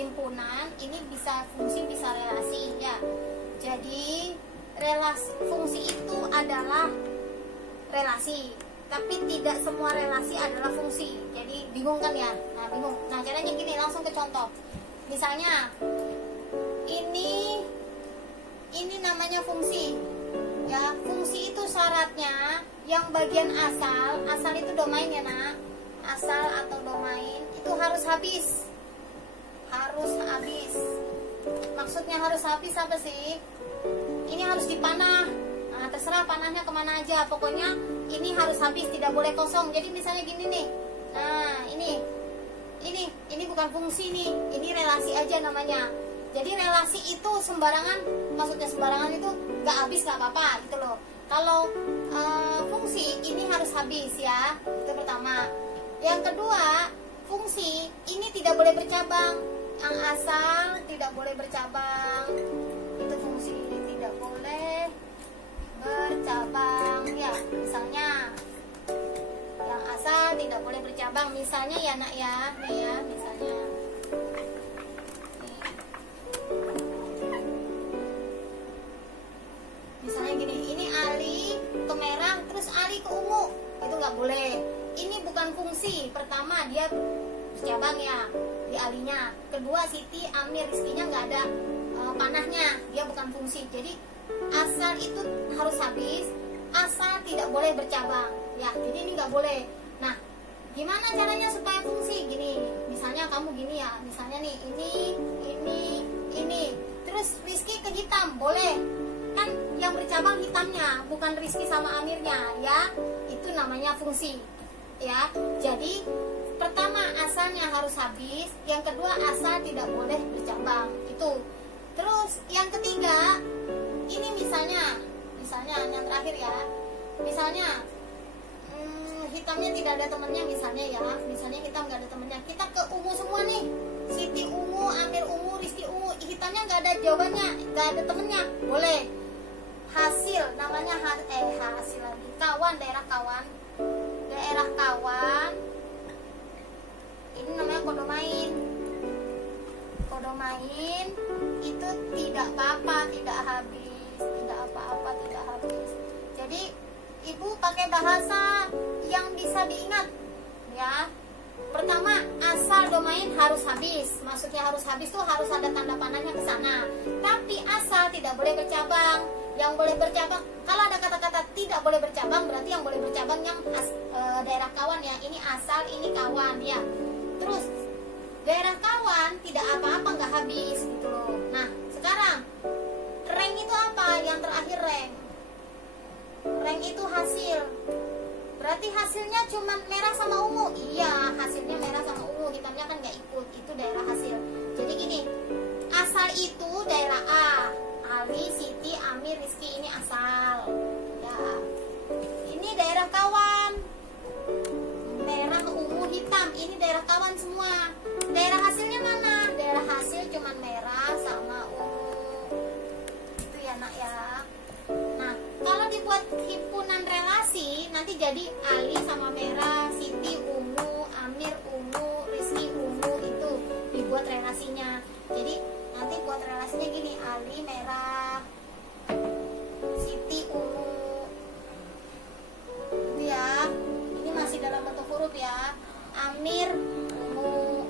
himpunan, ini bisa fungsi bisa relasi ya. Jadi relasi, fungsi itu adalah relasi, tapi tidak semua relasi adalah fungsi. Jadi bingung kan ya? Nah bingung. Nah caranya gini, langsung ke contoh. Misalnya ini namanya fungsi ya. Fungsi itu syaratnya yang bagian asal itu domain ya nak. Asal atau domain itu harus habis. Harus habis. Maksudnya harus habis apa sih? Ini harus dipanah. Nah, terserah panahnya kemana aja. Pokoknya ini harus habis, tidak boleh kosong. Jadi misalnya gini nih. Nah, ini bukan fungsi nih. Ini relasi aja namanya. Jadi relasi itu sembarangan, maksudnya sembarangan itu gak habis gak apa-apa gitu loh. Kalau fungsi ini harus habis ya. Itu pertama. Yang kedua, fungsi ini tidak boleh bercabang. Yang asal tidak boleh bercabang. Itu fungsi tidak boleh bercabang ya. Misalnya yang asal tidak boleh bercabang. Misalnya ya nak ya, nih ya misalnya. Misalnya gini, ini Ali ke merah, terus Ali ke ungu, itu nggak boleh. Ini bukan fungsi. Pertama dia bercabang ya di alinya. Kedua Siti, Amir, Rizkinya nggak ada panahnya, dia bukan fungsi. Jadi asal itu harus habis, asal tidak boleh bercabang ya. Jadi ini nggak boleh. Nah, gimana caranya supaya fungsi? Gini, misalnya kamu gini ya, misalnya nih ini, terus Rizki ke hitam, boleh kan? Yang bercabang hitamnya, bukan Rizki sama Amirnya ya. Itu namanya fungsi ya. Jadi pertama asalnya harus habis, yang kedua asal tidak boleh bercabang itu. Terus yang ketiga, ini misalnya yang terakhir ya, misalnya hitamnya tidak ada temennya misalnya ya, misalnya hitam nggak ada temennya, kita ke ungu semua nih, Siti ungu, Amir ungu, Rizki ungu, hitamnya nggak ada jawabannya, nggak ada temennya, boleh. Hasil namanya hasil lagi, kawan, daerah kawan ini namanya kodomain itu tidak apa-apa, tidak habis, tidak apa-apa, tidak habis. Jadi ibu pakai bahasa yang bisa diingat ya. Pertama, asal domain harus habis. Maksudnya harus habis tuh harus ada tanda panahnya ke sana. Tapi asal tidak boleh bercabang. Yang boleh bercabang, kalau ada kata-kata tidak boleh bercabang, berarti yang boleh bercabang yang daerah kawan ya. Ini asal, ini kawan ya. Terus daerah kawan tidak apa-apa, nggak habis gitu loh. Nah sekarang rank itu apa? Yang terakhir rank itu hasil. Berarti hasilnya cuma merah sama ungu. Iya, hasilnya merah sama ungu, hitamnya kan nggak ikut. Itu daerah hasil. Jadi gini, asal itu daerah A, Ali, Siti, Amir, Rizki, ini asal ya. Ini daerah kawan, merah, ungu, hitam, ini daerah kawan semua. Daerah hasilnya mana? Daerah hasil cuma merah sama ungu. Itu ya nak ya. Nah, kalau dibuat himpunan relasi, nanti jadi Ali sama merah, Siti ungu, Amir ungu, Rizki ungu, itu dibuat relasinya. Jadi nanti buat relasinya gini, Ali merah, Siti ungu, itu ya. Ini masih dalam bentuk huruf ya. Amir ungu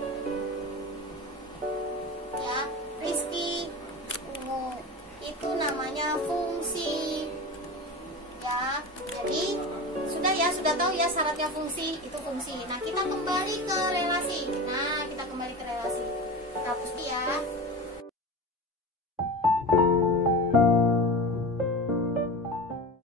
ya, Rizki ungu. Itu namanya fungsi ya. Jadi sudah ya, sudah tahu ya syaratnya fungsi, itu fungsi. Nah kita kembali ke relasi.